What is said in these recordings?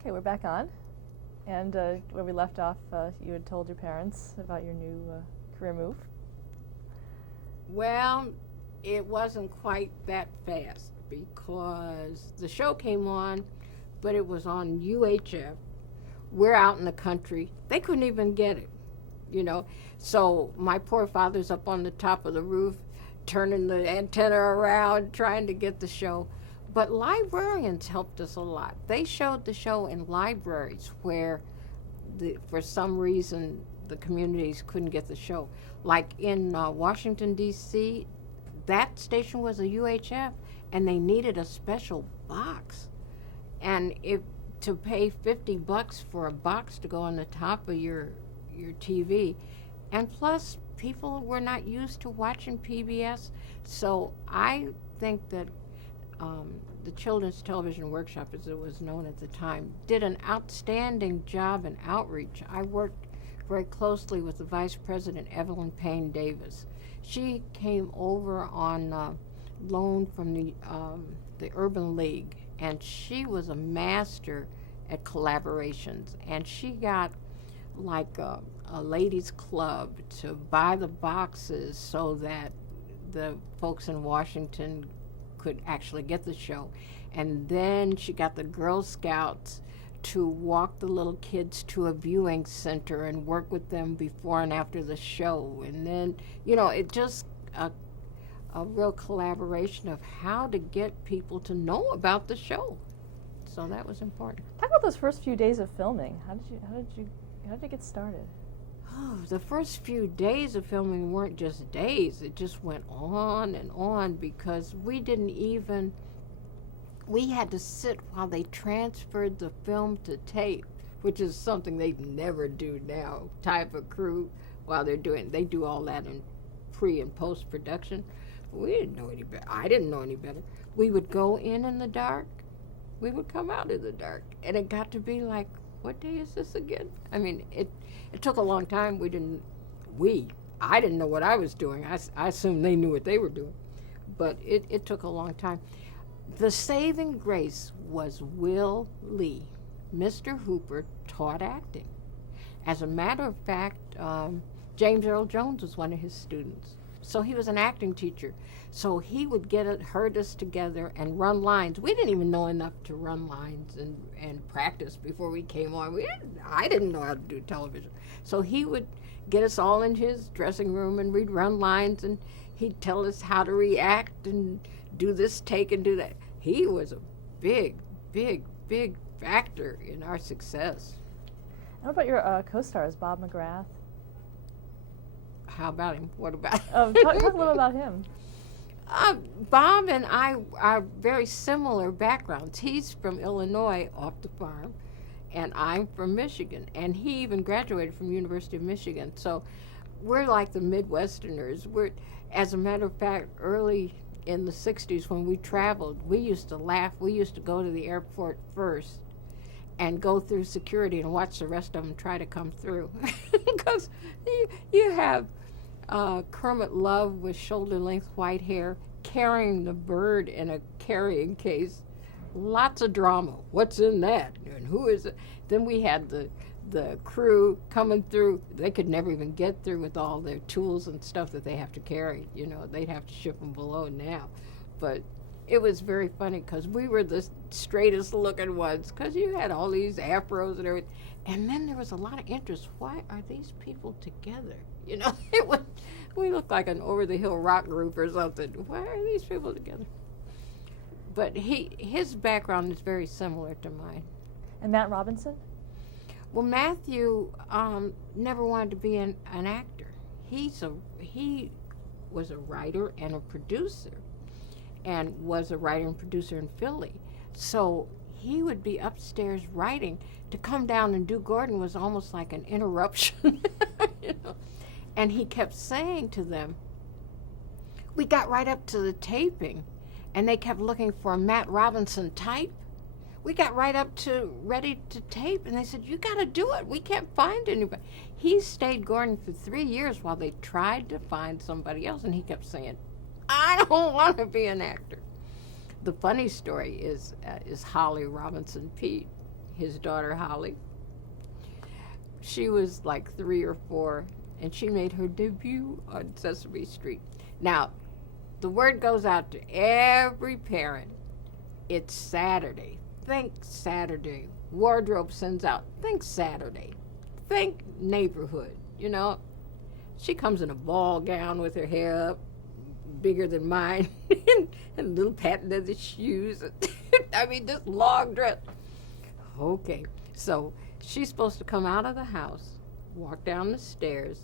Okay, we're back on. And where we left off, you had told your parents about your new career move. Well, it wasn't quite that fast because the show came on, but it was on UHF. We're out in the country. They couldn't even get it, you know. So my poor father's up on the top of the roof, turning the antenna around, trying to get the show. But librarians helped us a lot. They showed the show in libraries where, for some reason, the communities couldn't get the show. Like in Washington, D.C., that station was a UHF, and they needed a special box. And to pay $50 for a box to go on the top of your TV, and plus people were not used to watching PBS. So I think that the Children's Television Workshop, as it was known at the time, did an outstanding job in outreach. I worked very closely with the Vice President, Evelyn Payne Davis. She came over on loan from the Urban League, and she was a master at collaborations. And she got like a ladies' club to buy the boxes so that the folks in Washington could actually get the show. And then she got the Girl Scouts to walk the little kids to a viewing center and work with them before and after the show. And then, it just a real collaboration of how to get people to know about the show. So that was important. Talk about those first few days of filming. How did it get started? Oh, the first few days of filming weren't just days. It just went on and on because we had to sit while they transferred the film to tape, which is something they never do now. Type of crew while they do all that in pre and post production. We didn't know any better. I didn't know any better. We would go in the dark. We would come out in the dark. And it got to be like, what day is this again? I mean, it took a long time. I didn't know what I was doing. I assumed they knew what they were doing. But it took a long time. The saving grace was Will Lee. Mr. Hooper taught acting. As a matter of fact, James Earl Jones was one of his students. So he was an acting teacher. So he would herd us together and run lines. We didn't even know enough to run lines and practice before we came on. I didn't know how to do television. So he would get us all in his dressing room and we'd run lines and he'd tell us how to react and do this take and do that. He was a big, big, big factor in our success. How about your co-stars, Bob McGrath? How about him? What about him? Talk a little about him. Bob and I are very similar backgrounds. He's from Illinois off the farm, and I'm from Michigan. And he even graduated from University of Michigan. So we're like the Midwesterners. As a matter of fact, early in the 60s when we traveled, we used to laugh. We used to go to the airport first and go through security and watch the rest of them try to come through. Because you have Kermit Love with shoulder-length white hair carrying the bird in a carrying case. Lots of drama. What's in that? And who is it? Then we had the crew coming through. They could never even get through with all their tools and stuff that they have to carry. They'd have to ship them below now. But it was very funny because we were the straightest looking ones because you had all these afros and everything. And then there was a lot of interest. Why are these people together? We looked like an over-the-hill rock group or something. Why are these people together? But his background is very similar to mine. And Matt Robinson? Well, Matthew never wanted to be an actor. He was a writer and a producer, and was a writer and producer in Philly. So he would be upstairs writing. To come down and do Gordon was almost like an interruption. And he kept saying to them, we got right up to the taping, and they kept looking for a Matt Robinson type. We got right up to ready to tape, and they said, you got to do it. We can't find anybody. He stayed Gordon for 3 years while they tried to find somebody else, and he kept saying, I don't want to be an actor. The funny story is Holly Robinson Peete. his daughter Holly. She was like 3 or 4, and she made her debut on Sesame Street. Now, the word goes out to every parent. It's Saturday. Think Saturday. Wardrobe sends out, think Saturday. Think neighborhood, you know. She comes in a ball gown with her hair up, bigger than mine, and little patent leather shoes. I mean, this long dress. Okay, so she's supposed to come out of the house, walk down the stairs.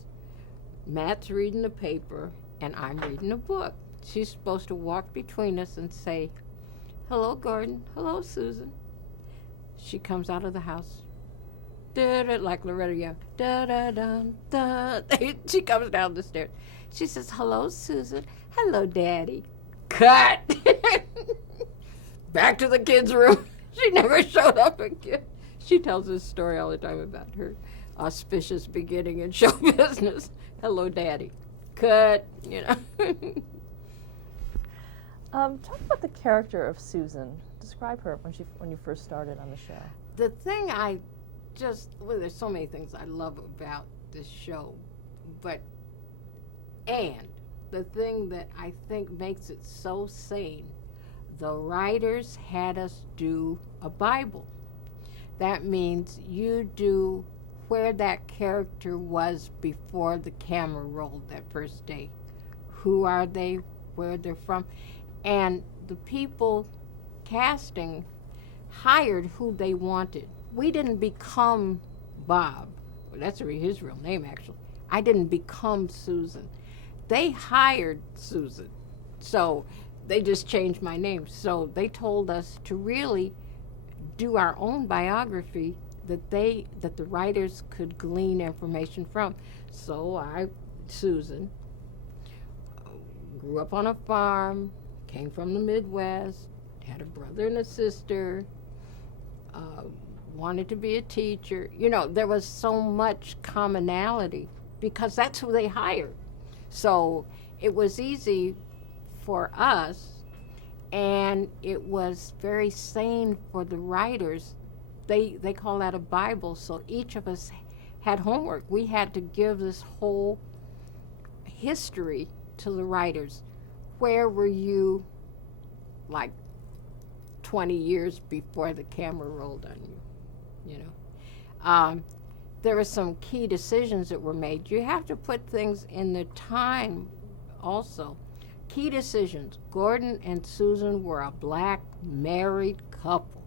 Matt's reading the paper, and I'm reading a book. She's supposed to walk between us and say, "Hello, Gordon. Hello, Susan." She comes out of the house, like Loretta Young. Da-da-dum-da. She comes down the stairs. She says, "Hello, Susan. Hello, Daddy." Cut! Back to the kids' room. She never showed up again. She tells this story all the time about her auspicious beginning in show business. Hello, Daddy. Cut, you know. Talk about the character of Susan. Describe her when you first started on the show. The thing well, there's so many things I love about this show, and the thing that I think makes it so sane, the writers had us do a Bible. That means you do where that character was before the camera rolled that first day. Who are they? Where they're from? And the people casting hired who they wanted. We didn't become Bob. Well, that's his real name, actually. I didn't become Susan. They hired Susan. So they just changed my name. So they told us to really do our own biography that the writers could glean information from. So Susan, grew up on a farm, came from the Midwest, had a brother and a sister, wanted to be a teacher. You know, there was so much commonality because that's who they hired. So it was easy for us, and it was very sane for the writers. They call that a Bible, so each of us had homework. We had to give this whole history to the writers. Where were you like 20 years before the camera rolled on you know? There were some key decisions that were made. You have to put things in the time also. Key decisions. Gordon and Susan were a black married couple.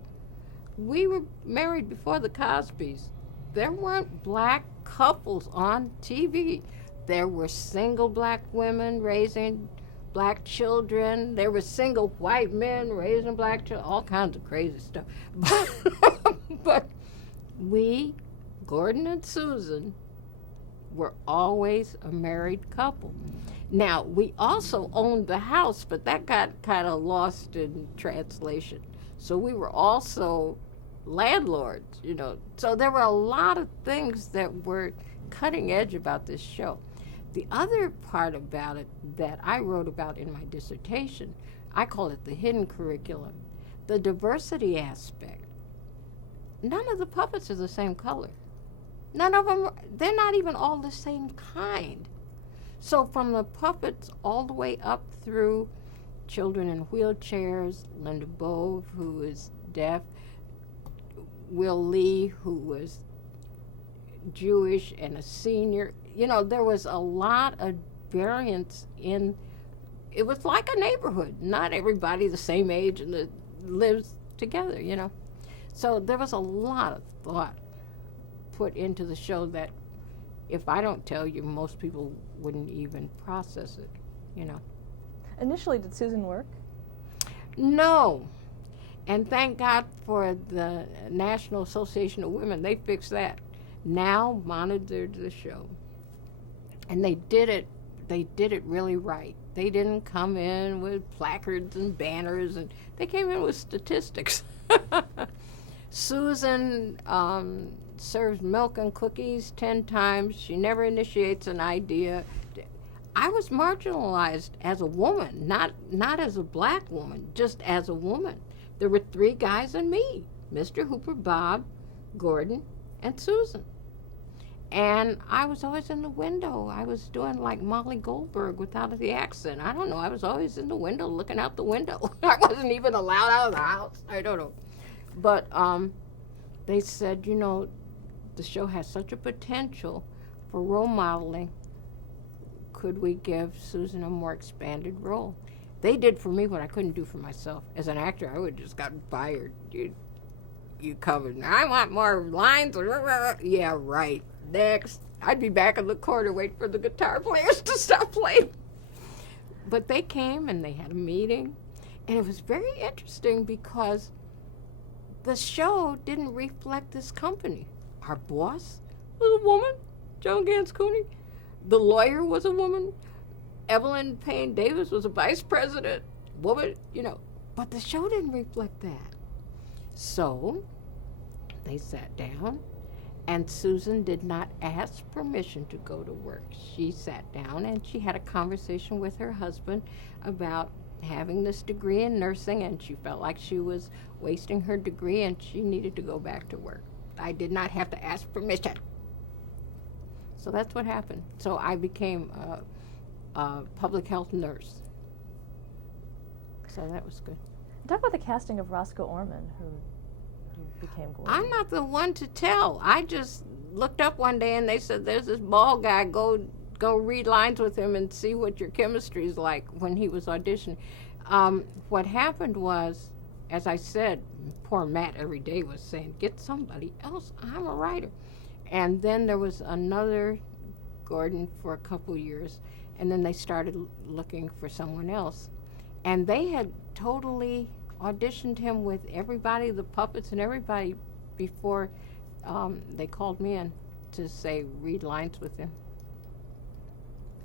We were married before the Cosbys. There weren't black couples on TV. There were single black women raising black children. There were single white men raising black children. All kinds of crazy stuff. But we, Gordon and Susan, were always a married couple. Now, we also owned the house, but that got kind of lost in translation. So we were also landlords, you know. So there were a lot of things that were cutting edge about this show. The other part about it that I wrote about in my dissertation, I call it the hidden curriculum, the diversity aspect. None of the puppets are the same color. None of them, they're not even all the same kind. So from the puppets all the way up through children in wheelchairs, Linda Bove, who is deaf, Will Lee, who was Jewish and a senior. You know, there was a lot of variance in, it was like a neighborhood. Not everybody the same age and lives together, you know. So there was a lot of thought put into the show that if I don't tell you, most people wouldn't even process it, you know. Initially, did Susan work? No. And thank God for the National Association of Women. They fixed that. Now monitored the show. And they did it really right. They didn't come in with placards and banners, and they came in with statistics. Susan serves milk and cookies 10 times. She never initiates an idea. I was marginalized as a woman, not as a black woman, just as a woman. There were 3 guys and me, Mr. Hooper, Bob, Gordon, and Susan. And I was always in the window. I was doing like Molly Goldberg without the accent. I don't know. I was always in the window, looking out the window. I wasn't even allowed out of the house. I don't know. But they said, you know, the show has such a potential for role modeling. Could we give Susan a more expanded role? They did for me what I couldn't do for myself. As an actor, I would have just gotten fired. You covered. I want more lines. Yeah, right. Next. I'd be back in the corner waiting for the guitar players to stop playing. But they came and they had a meeting. And it was very interesting because the show didn't reflect this company. Our boss was a woman, Joan Gans Cooney. The lawyer was a woman. Evelyn Payne Davis was a vice president, woman, you know. But the show didn't reflect that. So they sat down, and Susan did not ask permission to go to work. She sat down and she had a conversation with her husband about having this degree in nursing, and she felt like she was wasting her degree and she needed to go back to work. I did not have to ask permission. So that's what happened. So I became a public health nurse. So that was good. Talk about the casting of Roscoe Orman, who became Gordon. I'm not the one to tell. I just looked up one day and they said, there's this bald guy, go read lines with him and see what your chemistry is like when he was auditioning. What happened was, as I said, poor Matt every day was saying, get somebody else, I'm a writer. And then there was another Gordon for a couple years, and then they started looking for someone else. And they had totally auditioned him with everybody, the puppets and everybody, before they called me in to say, read lines with him.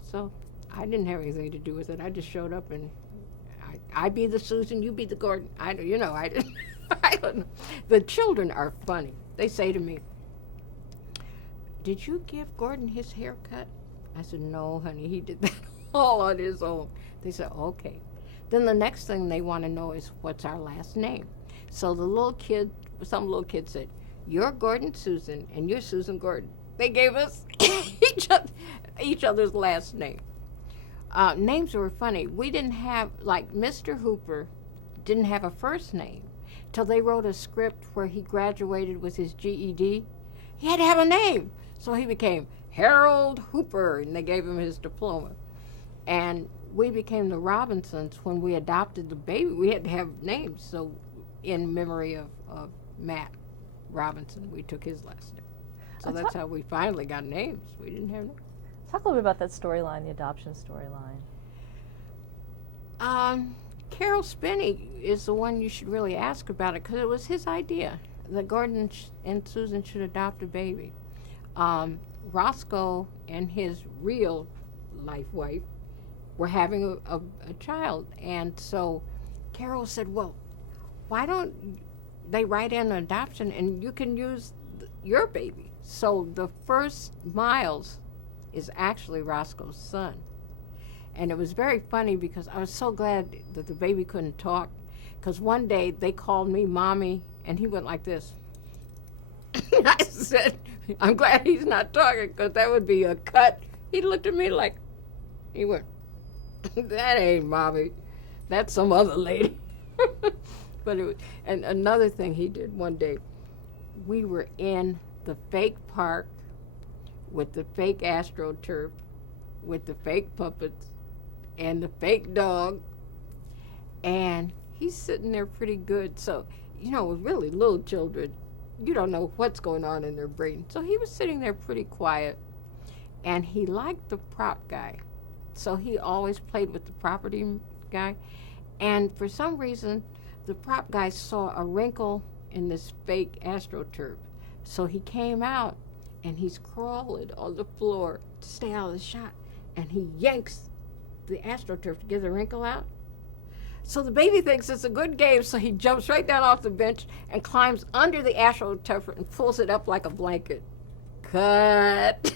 So I didn't have anything to do with it. I just showed up and I be the Susan, you be the Gordon. I didn't. I don't know. The children are funny. They say to me, did you give Gordon his haircut? I said, no, honey, he did that all on his own. They said, okay. Then the next thing they want to know is, what's our last name? So some little kid said, you're Gordon Susan, and you're Susan Gordon. They gave us each other's last name. Names were funny. We didn't have, like Mr. Hooper didn't have a first name till they wrote a script where he graduated with his GED. He had to have a name. So he became Harold Hooper, and they gave him his diploma. And we became the Robinsons when we adopted the baby. We had to have names. So in memory of Matt Robinson, we took his last name. So that's how we finally got names. We didn't have names. Talk a little bit about that storyline, the adoption storyline. Carol Spinney is the one you should really ask about it, because it was his idea that Gordon and Susan should adopt a baby. Roscoe and his real life wife were having a child, and so Carol said, well, why don't they write in an adoption and you can use your baby? So the first Miles is actually Roscoe's son. And it was very funny because I was so glad that the baby couldn't talk, because one day they called me Mommy, and he went like this. I said, I'm glad he's not talking, because that would be a cut. He looked at me like, he went, that ain't Mommy. That's some other lady. But it was, and another thing he did one day, we were in the fake park with the fake AstroTurf, with the fake puppets, and the fake dog, and he's sitting there pretty good. So, with really little children, you don't know what's going on in their brain. So he was sitting there pretty quiet, and he liked the prop guy. So he always played with the property guy, and for some reason, the prop guy saw a wrinkle in this fake AstroTurf. So he came out, and he's crawling on the floor to stay out of the shot, and he yanks the AstroTurf to get the wrinkle out. So the baby thinks it's a good game, so he jumps right down off the bench and climbs under the AstroTurf and pulls it up like a blanket. Cut.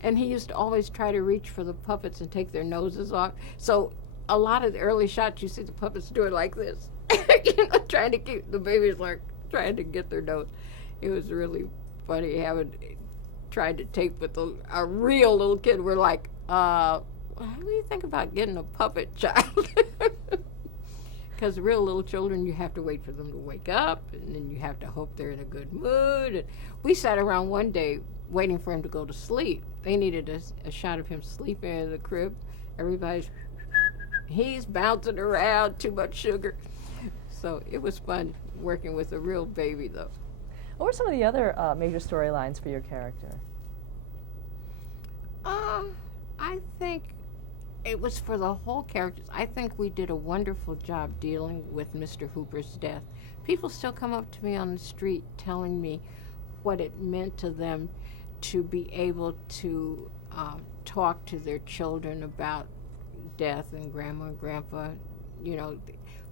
And he used to always try to reach for the puppets and take their noses off. So a lot of the early shots, you see the puppets doing like this, trying to keep the babies like, trying to get their notes. It was really funny having tried to tape with a real little kid. We're like, how do you think about getting a puppet child? Because real little children, you have to wait for them to wake up, and then you have to hope they're in a good mood. And we sat around one day waiting for him to go to sleep. They needed a shot of him sleeping in the crib. Everybody's, he's bouncing around, too much sugar. So it was fun working with a real baby, though. What were some of the other major storylines for your character? I think it was for the whole characters. I think we did a wonderful job dealing with Mr. Hooper's death. People still come up to me on the street telling me what it meant to them to be able to talk to their children about death and grandma and grandpa. You know,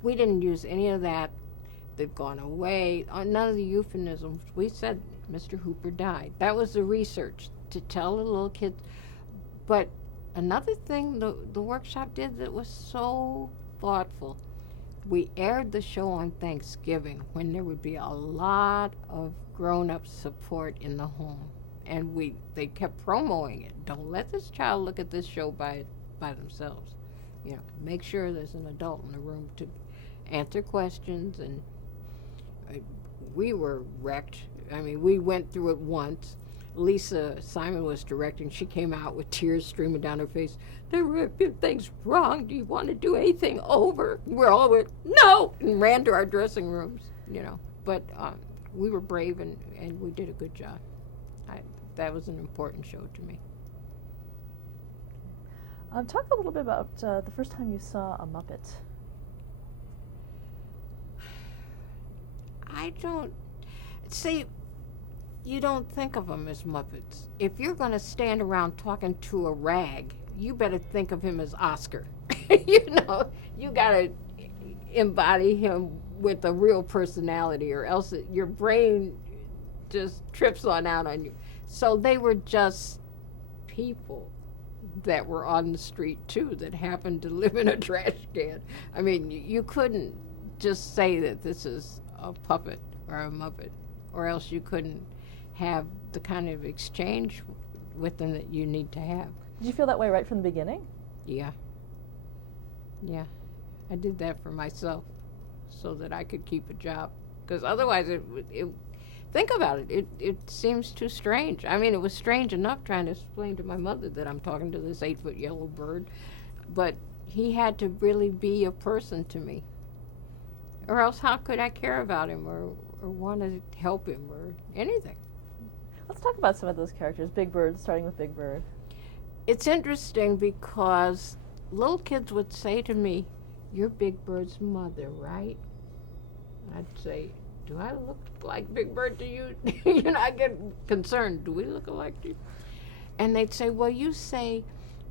we didn't use any of that. They've gone away. None of the euphemisms. We said Mr. Hooper died. That was the research, to tell the little kids. But another thing the workshop did that was so thoughtful, we aired the show on Thanksgiving when there would be a lot of grown-up support in the home. And they kept promoting it. Don't let this child look at this show by themselves. You know, make sure there's an adult in the room to answer questions. And we were wrecked. I mean, we went through it once. Lisa Simon was directing. She came out with tears streaming down her face. There were a few things wrong. Do you want to do anything over? We're all went, no, and ran to our dressing rooms, you know. But we were brave, and we did a good job. That was an important show to me. Talk a little bit about the first time you saw a Muppet. I don't see. You don't think of them as Muppets. If you're going to stand around talking to a rag, you better think of him as Oscar. You know, you got to embody him with a real personality, or else your brain just trips on out on you. So they were just people that were on the street, too, that happened to live in a trash can. I mean, you couldn't just say that this is a puppet or a Muppet, or else you couldn't have the kind of exchange with them that you need to have. Did you feel that way right from the beginning? Yeah. Yeah. I did that for myself so that I could keep a job. Because otherwise, think about it. It seems too strange. I mean, it was strange enough trying to explain to my mother that I'm talking to this 8-foot yellow bird. But he had to really be a person to me. Or else how could I care about him or want to help him or anything? Let's talk about some of those characters. Big Bird, starting with Big Bird. It's interesting because little kids would say to me, "You're Big Bird's mother, right?" I'd say, "Do I look like Big Bird to you?" You know, I get concerned. Do we look alike to you? And they'd say, "Well, you say,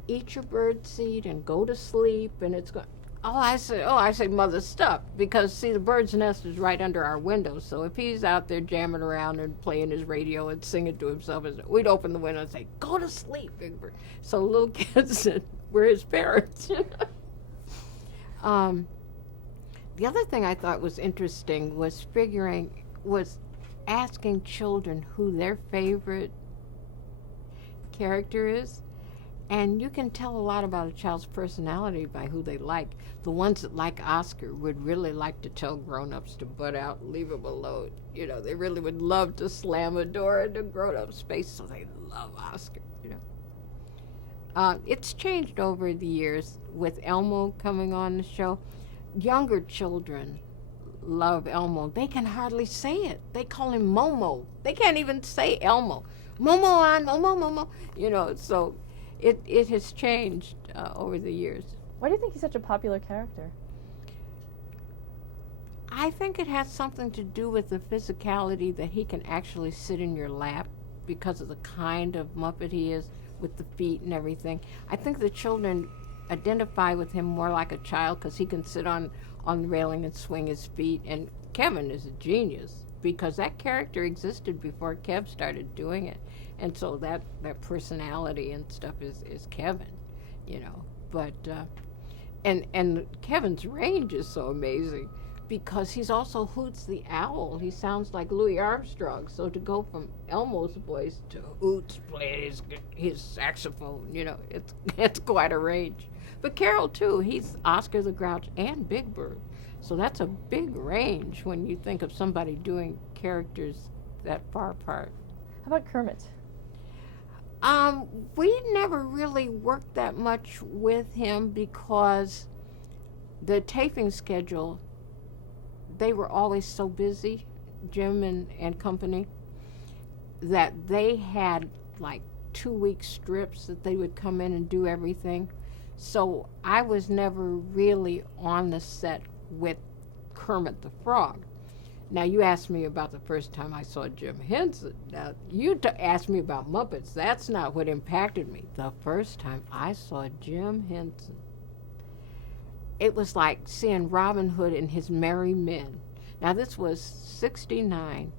eat your bird seed and go to sleep, and it's going." I say mother stuff, because see, the bird's nest is right under our window, so if he's out there jamming around and playing his radio and singing to himself, we'd open the window and say, "Go to sleep, Big Bird." So little kids said, we're his parents. The other thing I thought was interesting was asking children who their favorite character is. And you can tell a lot about a child's personality by who they like. The ones that like Oscar would really like to tell grown-ups to butt out and leave him alone. You know, they really would love to slam a door into grown-up space, so they love Oscar, you know. It's changed over the years with Elmo coming on the show. Younger children love Elmo. They can hardly say it. They call him Momo. They can't even say Elmo. Momo on, Momo, Momo. You know, so it has changed over the years. Why do you think he's such a popular character? I think it has something to do with the physicality, that he can actually sit in your lap because of the kind of Muppet he is, with the feet and everything. I think the children identify with him more like a child because he can sit on the railing and swing his feet. And Kevin is a genius, because that character existed before Kev started doing it. And so that personality and stuff is Kevin, you know. But and Kevin's range is so amazing. because he's also Hoots the Owl. He sounds like Louis Armstrong. So to go from Elmo's voice to Hoots playing his saxophone, it's quite a range. But Carol, too, he's Oscar the Grouch and Big Bird. So that's a big range when you think of somebody doing characters that far apart. How about Kermit? We never really worked that much with him because the taping schedule, they were always so busy, Jim and company, that they had like 2-week strips that they would come in and do everything. So I was never really on the set with Kermit the Frog. Now, you asked me about the first time I saw Jim Henson. Now, you asked me about Muppets. That's not what impacted me. The first time I saw Jim Henson, it was like seeing Robin Hood and his merry men. Now, this was 1969.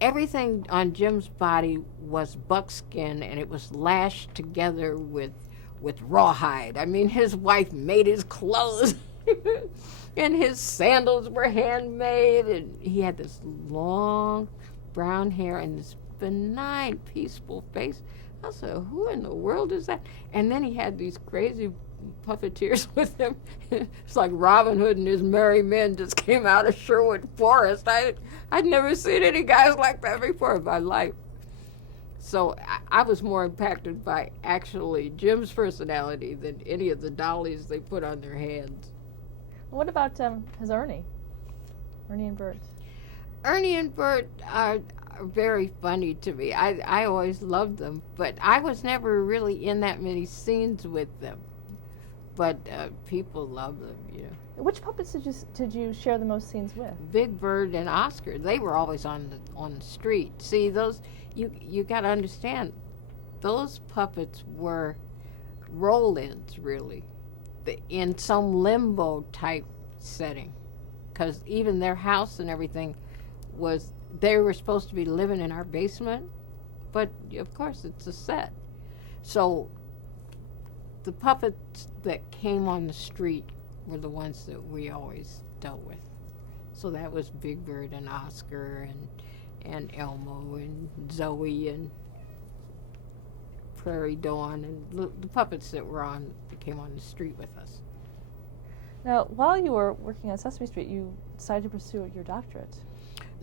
Everything on Jim's body was buckskin, and it was lashed together with rawhide. I mean, his wife made his clothes. And his sandals were handmade, and he had this long brown hair and this benign, peaceful face. I said, who in the world is that? And then he had these crazy puppeteers with him. It's like Robin Hood and his merry men just came out of Sherwood Forest. I'd never seen any guys like that before in my life. So I was more impacted by actually Jim's personality than any of the dollies they put on their hands. What about his Ernie? Ernie and Bert. Ernie and Bert are very funny to me. I always loved them, but I was never really in that many scenes with them. But people love them, Which puppets did you share the most scenes with? Big Bird and Oscar. They were always on the street. See, those you got to understand. Those puppets were roll-ins, really, in some limbo type setting, because even their house and everything they were supposed to be living in our basement, but of course it's a set. So the puppets that came on the street were the ones that we always dealt with. So that was Big Bird and Oscar and Elmo and Zoe and Prairie Dawn and the puppets that came on the street with us. Now, while you were working on Sesame Street, you decided to pursue your doctorate.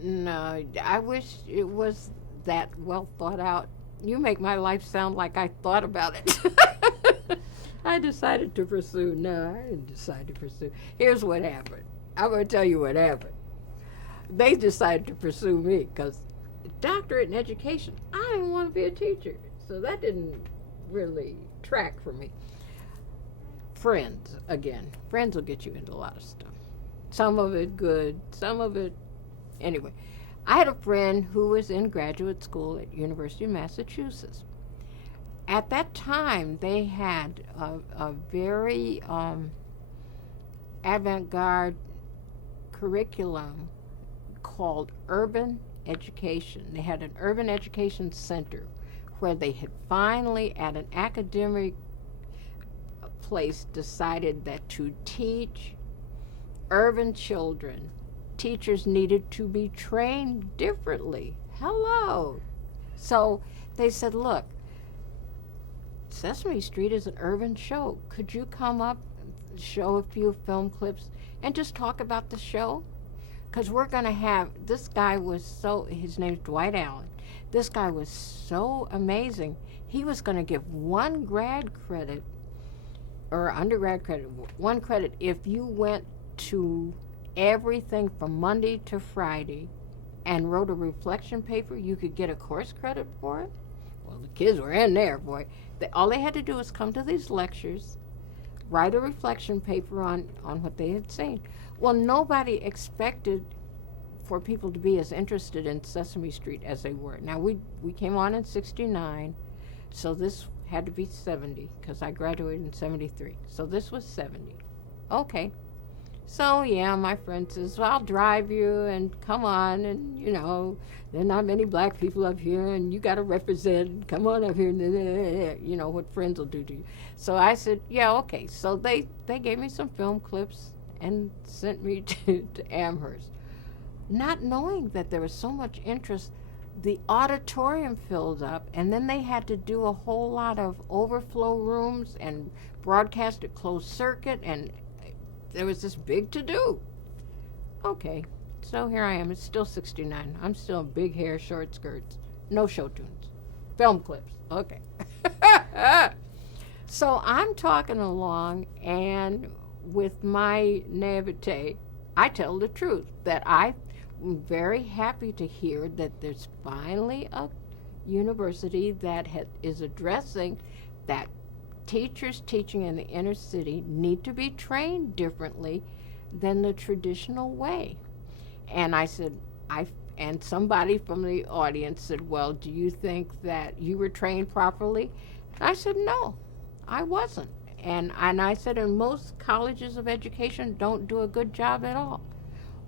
No, I wish it was that well thought out. You make my life sound like I thought about it. I decided to pursue. No, I didn't decide to pursue. Here's what happened. I'm going to tell you what happened. They decided to pursue me because doctorate in education, I didn't want to be a teacher. So that didn't really track for me. Friends, again. Friends will get you into a lot of stuff. Some of it good, some of it... Anyway, I had a friend who was in graduate school at University of Massachusetts. At that time, they had a very avant-garde curriculum called urban education. They had an urban education center where they had finally, at an academic place, decided that to teach urban children, teachers needed to be trained differently. Hello. So they said, look, Sesame Street is an urban show. Could you come up, show a few film clips, and just talk about the show? Because we're going to have, this guy was his name's Dwight Allen. This guy was so amazing. He was going to give one grad credit, or undergrad credit, one credit if you went to everything from Monday to Friday and wrote a reflection paper. You could get a course credit for it. Well, the kids were in there, boy. All they had to do was come to these lectures, write a reflection paper on what they had seen. Well, nobody expected for people to be as interested in Sesame Street as they were. Now, we came on in 1969, so this had to be 70, because I graduated in 1973. So this was 1970. Okay. So, yeah, my friend says, well, I'll drive you and come on, and, there are not many black people up here, and you got to represent, come on up here, what friends will do to you. So I said, yeah, okay. So they gave me some film clips, and sent me to Amherst. Not knowing that there was so much interest, the auditorium filled up, and then they had to do a whole lot of overflow rooms and broadcast at closed circuit, and there was this big to-do. Okay, so here I am. It's still 69. I'm still in big hair, short skirts, no show tunes, film clips. Okay. So I'm talking along, and with my naivete, I tell the truth that I'm very happy to hear that there's finally a university that is addressing that teachers teaching in the inner city need to be trained differently than the traditional way. And I said, and somebody from the audience said, well, do you think that you were trained properly? And I said, no, I wasn't. And I said, and most colleges of education don't do a good job at all.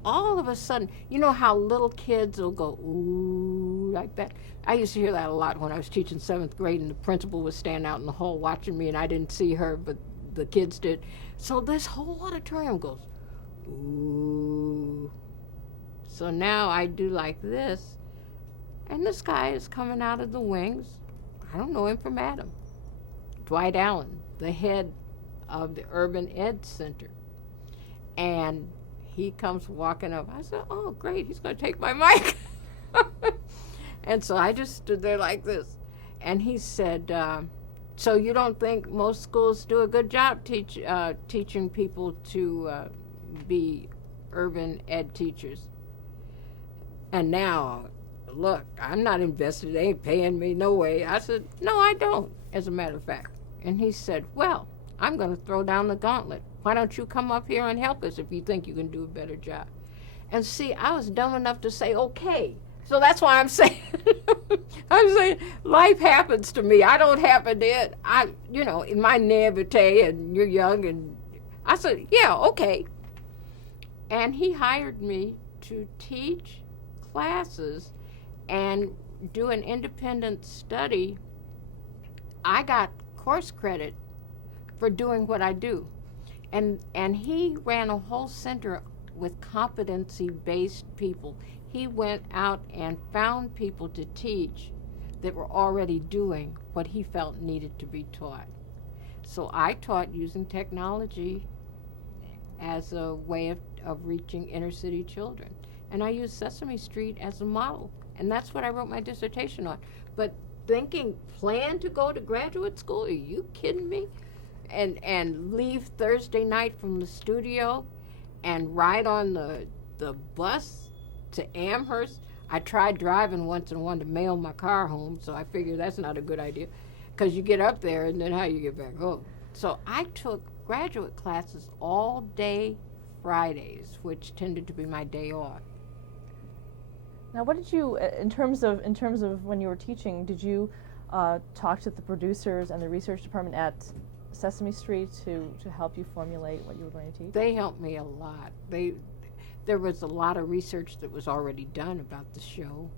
All of a sudden, you know how little kids will go, ooh, like that? I used to hear that a lot when I was teaching 7th grade, and the principal would stand out in the hall watching me, and I didn't see her, but the kids did. So this whole auditorium goes, ooh. So now I do like this, and this guy is coming out of the wings. I don't know him from Adam. Dwight Allen, the head of the Urban Ed Center. And he comes walking up. I said, oh, great, he's going to take my mic. And so I just stood there like this. And he said, so you don't think most schools do a good job teaching people to be urban ed teachers? And now, look, I'm not invested. They ain't paying me, no way. I said, no, I don't, as a matter of fact. And he said, well, I'm going to throw down the gauntlet. Why don't you come up here and help us if you think you can do a better job? And see, I was dumb enough to say, okay. So that's why I'm saying, life happens to me. I don't happen to it. In my naivete, and you're young, and I said, yeah, okay. And he hired me to teach classes and do an independent study. I got course credit for doing what I do. And he ran a whole center with competency-based people. He went out and found people to teach that were already doing what he felt needed to be taught. So I taught using technology as a way of reaching inner city children. And I used Sesame Street as a model. And that's what I wrote my dissertation on. But plan to go to graduate school? Are you kidding me? And leave Thursday night from the studio and ride on the bus to Amherst. I tried driving once and wanted to mail my car home, so I figured that's not a good idea, because you get up there and then how you get back home. So I took graduate classes all day Fridays, which tended to be my day off. Now, what did you, in terms of when you were teaching, did you talk to the producers and the research department at Sesame Street to help you formulate what you were going to teach? They helped me a lot. There was a lot of research that was already done about the show,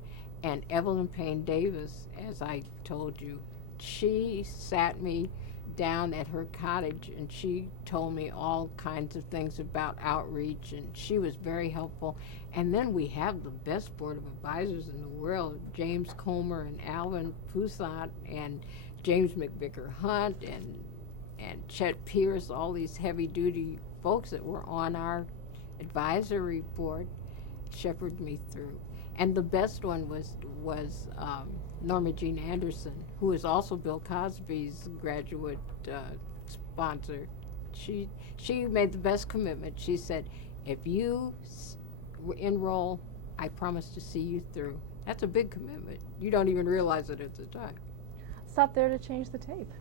and Evelyn Payne Davis, as I told you, she sat me down at her cottage and she told me all kinds of things about outreach, and she was very helpful. And then we have the best board of advisors in the world, James Comer and Alvin Poussant and James McVicker Hunt and Chet Pierce, all these heavy-duty folks that were on our advisory board, shepherded me through. And the best one was Norma Jean Anderson, who is also Bill Cosby's graduate sponsor. She made the best commitment. She said, if you enroll, I promise to see you through. That's a big commitment. You don't even realize it at the time. Stop there to change the tape.